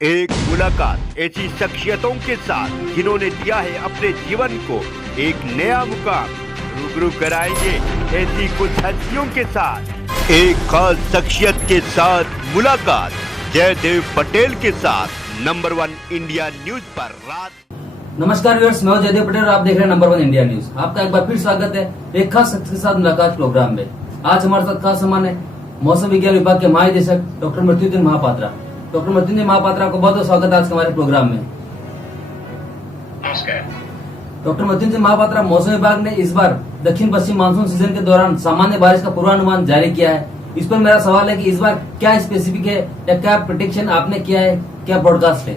एक मुलाकात ऐसी शख्सियतों के साथ जिन्होंने दिया है अपने जीवन को एक नया मुकाम। रूबरू कराएंगे ऐसी कुछ हस्तियों के साथ एक खास शख्सियत के साथ मुलाकात जयदेव पटेल के साथ नंबर 1 इंडिया न्यूज पर रात। नमस्कार व्यूअर्स, मैं जयदेव पटेल और आप देख रहे हैं नंबर 1 इंडिया न्यूज। आपका एक बार फिर स्वागत है एक खास शख्स के साथ मुलाकात प्रोग्राम में। आज हमारे साथ खास मेहमान है मौसम विज्ञान विभाग के महानिदेशक डॉक्टर मृत्युंजय महापात्रा। डॉक्टर मृत्युंजय महापात्रा को बहुत बहुत स्वागत आज हमारे प्रोग्राम में। नमस्कार। डॉक्टर मृत्युंजय महापात्रा, मौसम विभाग ने इस बार दक्षिण पश्चिम मानसून सीजन के दौरान सामान्य बारिश का पूर्वानुमान जारी किया है। इस पर मेरा सवाल है कि इस बार क्या स्पेसिफिक है या क्या प्रेडिक्शन आपने किया है, क्या ब्रॉडकास्ट है?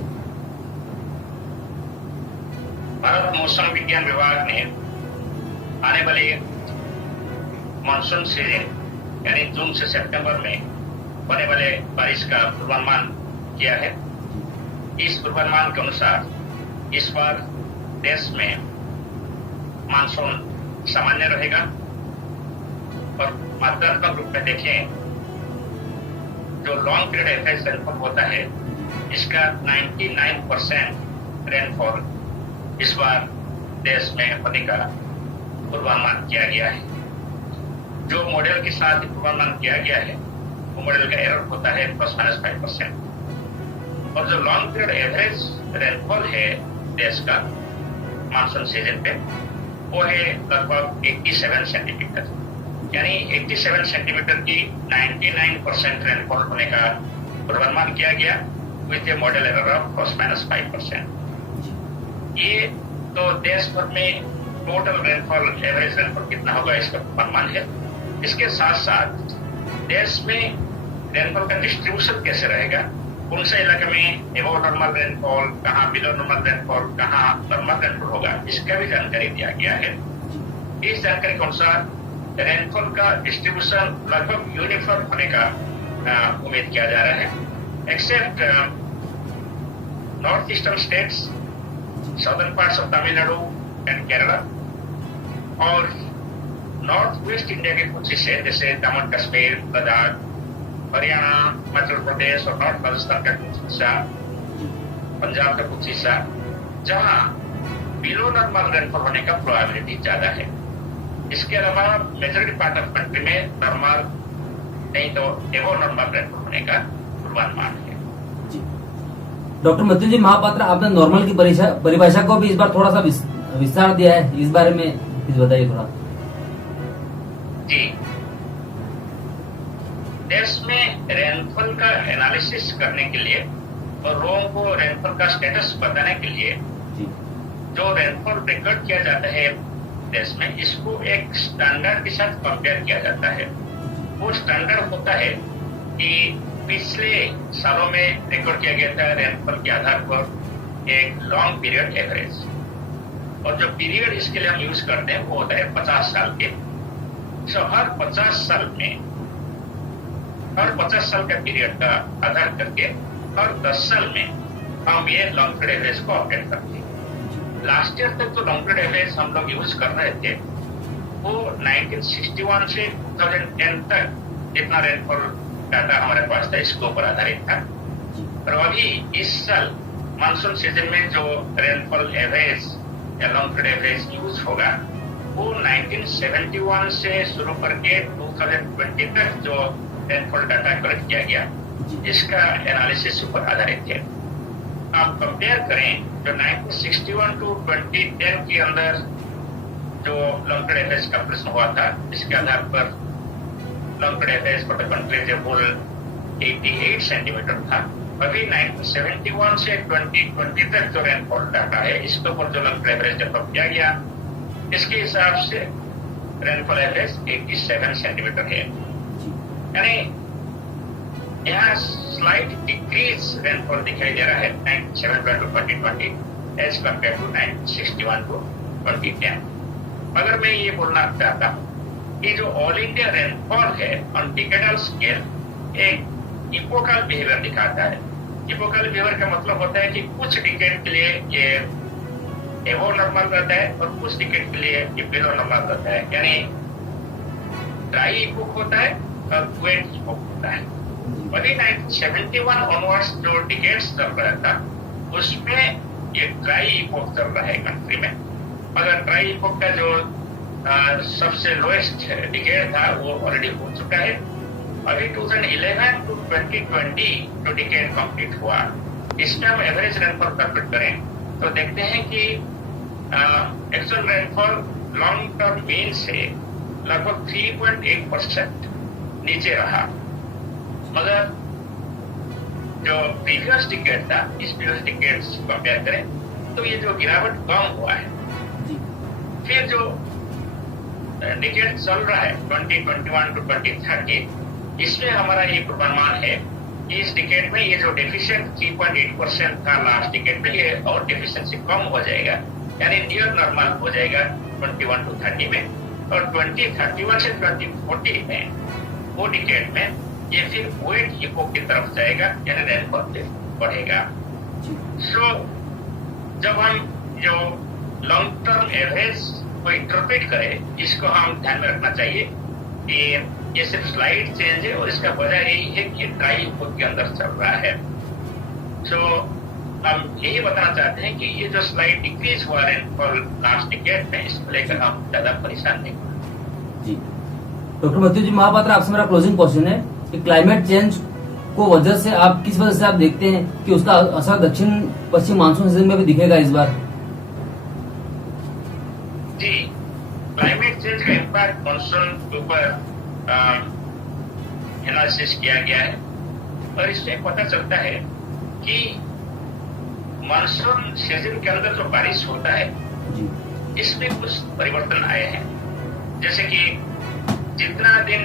भारत मौसम विज्ञान विभाग ने आने वाले मानसून सीजन यानी जून से सितंबर में होने वाले बारिश का पूर्वानुमान किया है। इस पूर्वानुमान के अनुसार इस बार देश में मानसून सामान्य रहेगा और मात्रात्मक रूप में देखें जो लॉन्ग पीरियड एवरेज रेनफॉल होता है इसका 99% रेनफॉल इस बार देश में होने का पूर्वानुमान किया गया है। जो मॉडल के साथ पूर्वानुमान किया गया है वो मॉडल का एरर होता है ±5%। और जो लॉन्ग पीरियड एवरेज रेनफॉल है देश का मानसून सीजन पे वो है लगभग 87 सेंटीमीटर, यानी 87 सेंटीमीटर की 99% रेनफॉल होने का पूर्वानुमान किया गया with A model error of ±5%। ये तो देश भर में टोटल रेनफॉल एवरेज रेनफॉल कितना होगा इसका अनुमान है। इसके साथ साथ देश में रेनफॉल का डिस्ट्रीब्यूशन कैसे रहेगा, कौन से इलाके में एबव नॉर्मल रेनफॉल, कहाँ बिलो नॉर्मल रेनफॉल, कहाँ नॉर्मल रेनफॉल होगा, इसका भी जानकारी दिया गया है। इस जानकारी के अनुसार रेनफॉल का डिस्ट्रीब्यूशन लगभग यूनिफॉर्म होने का उम्मीद किया जा रहा है, except north eastern states, southern parts of Tamil Nadu and Kerala, और नॉर्थ वेस्ट इंडिया के कुछ हिस्से जैसे जम्मू कश्मीर, लद्दाख, हरियाणा, मध्य प्रदेश और नॉर्थ राजस्थान का कुछ हिस्सा, पंजाब का कुछ हिस्सा, जहां बिलो नॉर्मल रेनफॉल होने का प्रोबेबिलिटी ज्यादा है। इसके अलावा मेजॉरिटी पार्ट ऑफ कंट्री में नॉर्मल नहीं तो एबव नॉर्मल रेनफॉल होने का पूर्वानुमान है। डॉक्टर मृत्युंजय महापात्रा, आपने नॉर्मल की परिभाषा को भी इस बार थोड़ा सा विस्तार दिया है, इस बारे में कुछ बताइए थोड़ा। जी, देश में रेनफॉल का एनालिसिस करने के लिए और लोगों को रेनफॉल का स्टेटस बताने के लिए जो रेनफॉल रिकॉर्ड किया जाता है देश में, इसको एक स्टैंडर्ड के साथ कंपेयर किया जाता है। वो स्टैंडर्ड होता है कि पिछले सालों में रिकॉर्ड किया गया था रेनफॉल के आधार पर एक लॉन्ग पीरियड एवरेज, और जो पीरियड इसके लिए हम यूज करते हैं वो होता है 50 साल के। हर 50 साल का पीरियड का आधार करके हर 10 साल में हम ये लॉन्ग पीरियड एवरेज को अपडेट करते हैं। लास्ट ईयर तक जो लॉन्ग पीरियड एवरेज हम लोग यूज कर रहे थे वो 1961 से 2010 तक जितना रेनफॉल डाटा हमारे पास था इसके ऊपर आधारित था। और अभी इस साल मानसून सीजन में जो रेनफॉल एवरेज या लॉन्ग पीरियड एवरेज यूज होगा वो 1971 से शुरू करके 2020 तक जो रेनफॉल डाटा कलेक्ट किया गया इसका एनालिसिस ऊपर आधारित है। आप कंपेयर करें जो 1961 टू 2010 के अंदर जो लॉन्ग पीरियड एवरेज का प्रश्न हुआ था, इसके आधार पर long period average for the country जो होल 88 सेंटीमीटर था। अभी 1971 से 2020 तक जो रेनफॉल डाटा है इसके ऊपर जो लॉन्ग पीरियड एवरेज डेवलप किया गया इसके हिसाब से रेनफॉल एवरेज 87 सेंटीमीटर है, यानी यहाँ स्लाइट डिक्रीज रेनफॉल दिखाई दे रहा है 1971 to 2020 as compare to 1961 to 2010। अगर मैं ये बोलना चाहता हूँ कि जो ऑल इंडिया रेनफॉल है ऑन डिकेडल स्केल एक इपोकल बिहेवियर दिखाता है। इपोकल बिहेवियर का मतलब होता है कि कुछ डिकेड के लिए ये एबव नॉर्मल रहता है और कुछ डिकेड के लिए ये बिलो नॉर्मल रहता है, यानी ड्राई इपोक होता है और वेट इपोक होता है। अभी 1971 ऑनवर्ड्स जो डिकेड्स चल रहा था उसमें ये ड्राई इपोक चल रहा है कंट्री में। मगर ड्राई इपोक का जो सबसे लोएस्ट डिकेड था वो ऑलरेडी हो चुका है। अभी 2011 टू 2020 जो डिकेड कंप्लीट हुआ, इसमें हम एवरेज रेनफॉल कैलकुलेट करें तो देखते हैं कि actual rainfall long term mean से लगभग 3.8% नीचे रहा। मगर जो प्रीवियस डिकेड था, इस प्रीवियस डिकेड से कंपेयर करें तो ये जो गिरावट कम हुआ है। फिर जो डिकेड चल रहा है 2021 टू 2030, इसमें हमारा ये पूर्वानुमान है कि इस डिकेड में ये जो डेफिशिएंट 3.8% था लास्ट डिकेड में, ये और डेफिशिएंसी कम हो जाएगा, यानी नियर नॉर्मल हो जाएगा 21 टू 30 में। और 2031 से 2040 में वो डिकेड में ये फिर वेट इको की तरफ जाएगा, यानी रेनफॉल बढ़ेगा। सो जब हम जो लॉन्ग टर्म एवरेज को इंटरप्रेट करें, इसको हम ध्यान में रखना चाहिए कि ये सिर्फ स्लाइड चेंज है और इसका वजह यही है कि ड्राई इको के अंदर चल रहा है। सो हम यही बताना चाहते हैं कि ये जो स्लाइड डिक्रीज हुआ रेनफॉल लास्ट डिकेड में, इसको लेकर हम ज्यादा परेशान नहीं हों। जी डॉक्टर मृत्युंजय महापात्र, आपसे मेरा क्लोजिंग क्वेश्चन है कि क्लाइमेट चेंज को वजह से आप किस वजह से आप देखते हैं कि उसका असर दक्षिण पश्चिम मानसून सीजन में भी दिखेगा इस बार? जी, क्लाइमेट चेंज का इम्पैक्ट मानसून के ऊपर एनालिसिस किया गया है और इससे पता चलता है कि मानसून सीजन के अंदर जो बारिश होता है इसमें कुछ परिवर्तन आए हैं। जैसे कि जितना दिन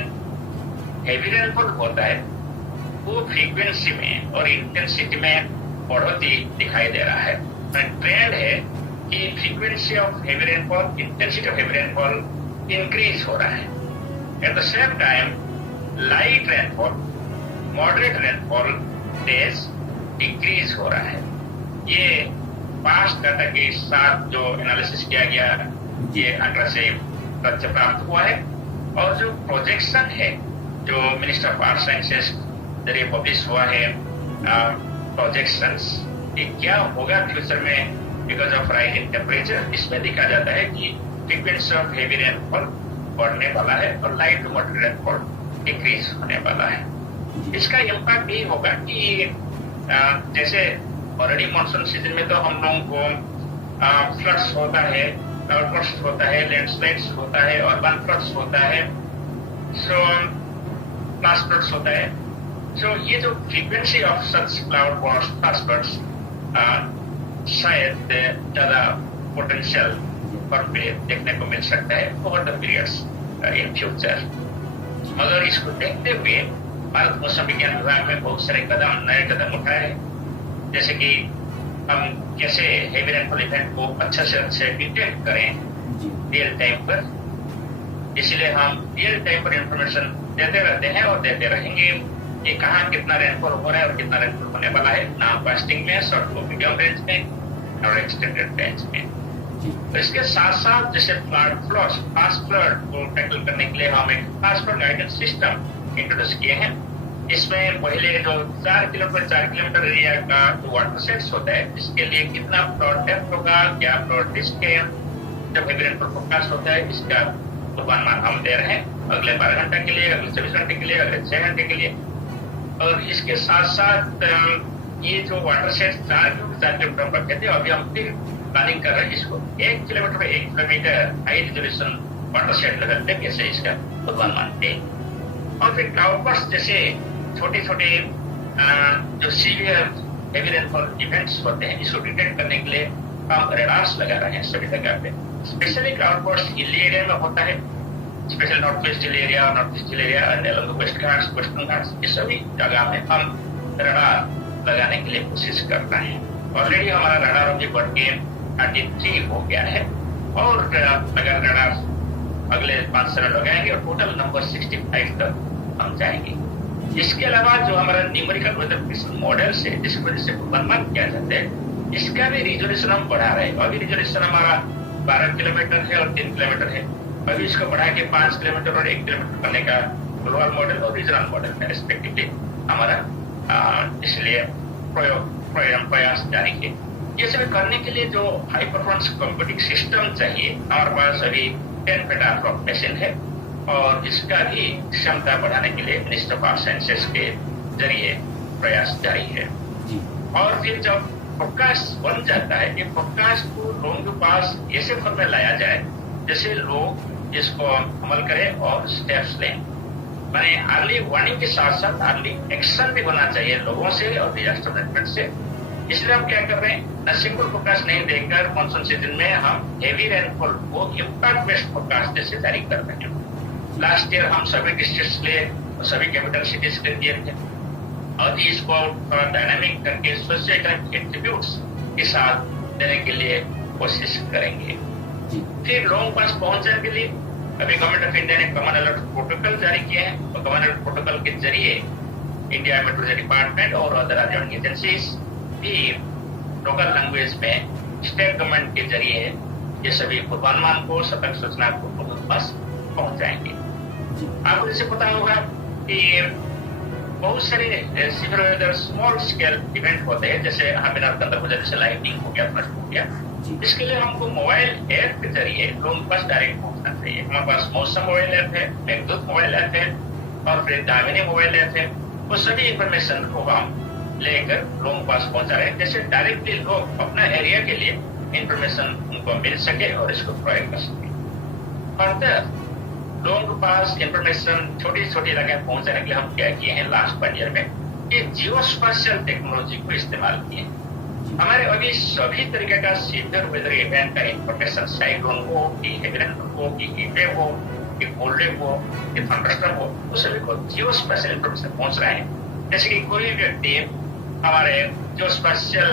हेवी रेनफॉल होता है वो फ्रीक्वेंसी में और इंटेंसिटी में बढ़ोतरी दिखाई दे रहा है। ट्रेंड है कि frequency of heavy rainfall, intensity of heavy rainfall increase हो रहा है। At the same time light rainfall, moderate rainfall days decrease हो रहा है। ये पास्ट डाटा के साथ जो एनालिसिस किया गया, ये आंकड़ा से तथ्य प्राप्त हुआ है। और जो प्रोजेक्शन है जो मिनिस्टर ऑफ आर्थ साइंसेस जरिए पब्लिश हुआ है, प्रोजेक्शंस ये क्या होगा फ्यूचर में because of rise in temperature, इसमें दिखा जाता है कि फ्रीक्वेंसी ऑफ हेवी रेनफॉल बढ़ने वाला है और light to moderate rainfall decrease होने वाला है। इसका इम्पैक्ट ये होगा कि जैसे ऑलरेडी मानसून सीजन में तो हम लोगों को फ्लड्स होता है, क्लाउडबर्स्ट होता है, लैंडस्लाइड्स होता है, अर्बन फ्लड्स होता है, सो फ्लैश फ्लड्स होता है। सो ये जो frequency of such cloudburst, flash floods शायद ज्यादा पोटेंशियल पर पे देखने को मिल सकता है over the periods in future. मगर इसको देखते हुए भारत मौसम विज्ञान विभाग में बहुत सारे नए कदम उठाए हैं। जैसे कि हम कैसे हेवी रेनफॉल इवेंट को अच्छे से अच्छे डिटेक्ट करें रियल टाइम पर, इसलिए हम रियल टाइम पर इंफॉर्मेशन देते रहते हैं और देते रहेंगे कि कहाँ कितना रेनफॉल हो रहा है और कितना रेनफॉल होने वाला है, लॉन्ग कास्टिंग में, शॉर्ट टू मीडियम रेंज में और एक्सटेंडेड रेंज में। तो इसके साथ साथ जैसे फास्ट फ्लड को टैकल करने के लिए हम एक fast flood guidance system introduce किए हैं। इसमें पहले जो 4 किलोमीटर एरिया का जो वाटर सेट्स होता है, इसके लिए कितना फ्लड डेप्थ होगा, क्या फ्लड रिस्क है, जब हेवी रेनफॉल फोरकास्ट होता है, इसका पूर्वानुमान हम दे रहे हैं अगले 12 घंटे के लिए, अगले 24 घंटे के लिए, अगले 6 घंटे के लिए। और इसके साथ साथ ये जो वाटर सेट 4 किलोमीटर रखते थे, अभी हम फिर प्लानिंग कर रहे हैं इसको 1 kilometre high resolution water set लगाते हैं, कैसे इसका पूर्वानुमान दे। और फिर क्लाउडबर्स्ट जैसे छोटे छोटे जो सीवियर हेवी रेनफॉल इवेंट्स होते हैं, इसको डिटेक्ट करने के लिए हम रेडार्स लगा रहे हैं सभी जगह पे। स्पेशली क्लाउडबर्स्ट हिली एरिया में होता है, special north west hill area और नॉर्थ ईस्ट हिल एरिया और वेस्ट घाट्स, वेस्टर्न घाट्स, इस सभी जगह में हम रडार लगाने के लिए कोशिश कर रहे हैं। ऑलरेडी हमारा रडार अभी बढ़ के 33 हो गया है और अगर रडार अगले 5 साल लगाएंगे और टोटल नंबर 65 तक हम जाएंगे। इसके अलावा जो हमारा न्यूमेरिकल वेदर प्रेडिक्शन मॉडल है, जिसकी वजह से पूर्वानुमान किया जाता है, इसका भी रिजोल्यूशन हम बढ़ा रहे हैं। अभी रिजोल्यूशन हमारा 12 किलोमीटर है और 3 किलोमीटर है। अभी इसको बढ़ा के 5 किलोमीटर और 1 किलोमीटर करने का ग्लोबल मॉडल और रीजनल मॉडल में रिस्पेक्टिवली हमारा इसलिए प्रयास जारी है। ये सब करने के लिए जो हाई परफॉर्मेंस कंप्यूटिंग सिस्टम चाहिए, हमारे पास अभी 10 पेटाफ्लॉप ऑफ मशीन है और इसका भी क्षमता बढ़ाने के लिए मिनिस्टर ऑफ आर्ट साइंसेस के जरिए प्रयास जारी है। और फिर जब फोरकास्ट बन जाता है, ये फोरकास्ट को लोगों के पास ऐसे फॉर्म में लाया जाए जैसे लोग इसको अमल करें और स्टेप्स लें। माने अर्ली वार्निंग के साथ साथ अर्ली एक्शन भी होना चाहिए लोगों से और डिजास्टर मैनेजमेंट से। इसलिए हम क्या कर रहे हैं, न सिंपल फोरकास्ट नहीं देकर मानसून सीजन में हम हेवी रेनफॉल को इम्पैक्ट बेस्ड फोरकास्ट जैसे जारी कर रहे हैं। लास्ट ईयर हम सभी डिस्ट्रिक्ट्स के सभी कैपिटल सिटीज के दिए थे और इसको डायनामिक करके सोशियो इकोनॉमिक एट्रीब्यूट्स के साथ देने के लिए कोशिश करेंगे। फिर लोगों पास पहुंचने के लिए अभी गवर्नमेंट ऑफ इंडिया ने कॉमन अलर्ट प्रोटोकॉल जारी किया है और कॉमन अलर्ट प्रोटोकॉल के जरिए इंडिया मेट्रोलॉजी डिपार्टमेंट और अदर रेवेन्यू एजेंसीज भी लोकल लैंग्वेज में स्टेट गवर्नमेंट के जरिए ये सभी पूर्वानुमान को, सतर्क सूचना को लोगों के पास पहुंचाएंगे। आपको जैसे पता होगा कि बहुत सारे civil weather small scale event होते हैं, जैसे बिना गंदा जैसे लाइटिंग हो गया, फ्लड हो गया। इसके लिए हमको मोबाइल ऐप के जरिए लोगों के पास डायरेक्ट पहुंचना चाहिए। हमारे पास मौसम मोबाइल ऐप है, मेघदूत मोबाइल ऐप है और फिर दामिनी मोबाइल ऐप है। वो सभी इंफॉर्मेशन को हम लेकर लोगों के पास पहुंचा रहे हैं, जैसे डायरेक्टली लोग अपना एरिया के लिए इंफॉर्मेशन उनको मिल सके और इसको प्रयोग कर सके। फर्दर लोगों के पास इंफॉर्मेशन छोटी छोटी जगह पहुंचाने के लिए हम क्या किए हैं लास्ट 1 ईयर में, ये जियो स्पेशियल टेक्नोलॉजी को इस्तेमाल किए हैं। हमारे अभी सभी तरीके का सीवियर वेदर इवेंट का इंफॉर्मेशन, साइक्लोन हो कि हेवी रेनफॉल हो कि हीट वेव हो कि कोल्ड वेव हो कि थंडरस्टॉर्म हो, वो सभी को जियो स्पेशियल इंफॉर्मेशन पहुंच रहा है। जैसे कि कोई व्यक्ति हमारे जियो स्पेशियल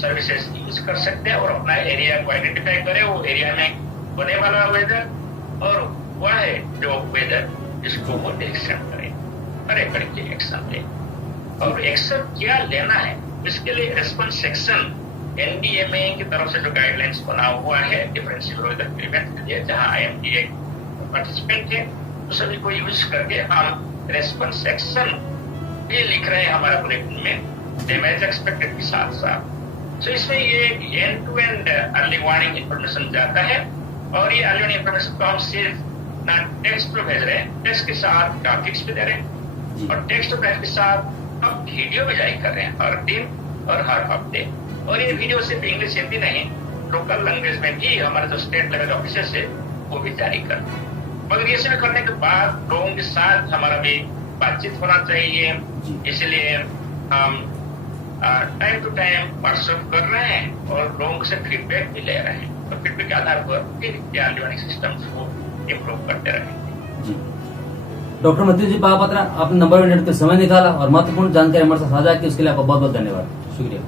सर्विसेज यूज कर सकते हैं और अपना एरिया को आइडेंटिफाई करे, वो एरिया में होने वाला वेदर और वह है जो वेदर जिसको वो एक्शन करे और एक एक्शन ले। और एक्शन क्या लेना है, इसके लिए रेस्पॉन्स सेक्शन एनडीएमए की तरफ से जो गाइडलाइंस बना हुआ है डिफरेंट सिविल वेदर इवेंट के लिए, जहां IMDA पार्टिसिपेंट है, तो सभी को यूज करके हम रेस्पॉन्स सेक्शन भी लिख रहे हैं हमारे बुलेटिन में डैमेज एक्सपेक्टेड के साथ साथ। तो इसमें ये end to end early warning information जाता है और ये अर्ली वार्निंग इंफॉर्मेशन को हम सिर्फ ना टेक्स्ट पे भेज रहे हैं, टेक्स्ट के साथ ग्राफिक्स भी दे रहे हैं और टेक्स्ट और ग्राफिक्स के साथ हम वीडियो भी जारी कर रहे हैं हर दिन और हर हफ्ते। और ये वीडियो सिर्फ इंग्लिश हिंदी नहीं, लोकल लैंग्वेज में भी हमारे जो स्टेट लेवल ऑफिसर्स है वो भी जारी कर रहे हैं। मगर ये सब करने के बाद लोगों के साथ हमारा भी बातचीत होना चाहिए, इसलिए हम टाइम टू टाइम व्हाट्सएप कर रहे हैं और लोगों से फीडबैक भी ले रहे हैं। तो फीडबैक के आधार पर फिर अर्ली सिस्टम को इम्प्रूव करते रहेंगे। डॉक्टर मृत्युंजय महापात्रा, आपने 90 मिनट का समय निकाला और महत्वपूर्ण जानकारी हमारे साथ साझा की, उसके लिए आपका बहुत बहुत धन्यवाद। शुक्रिया।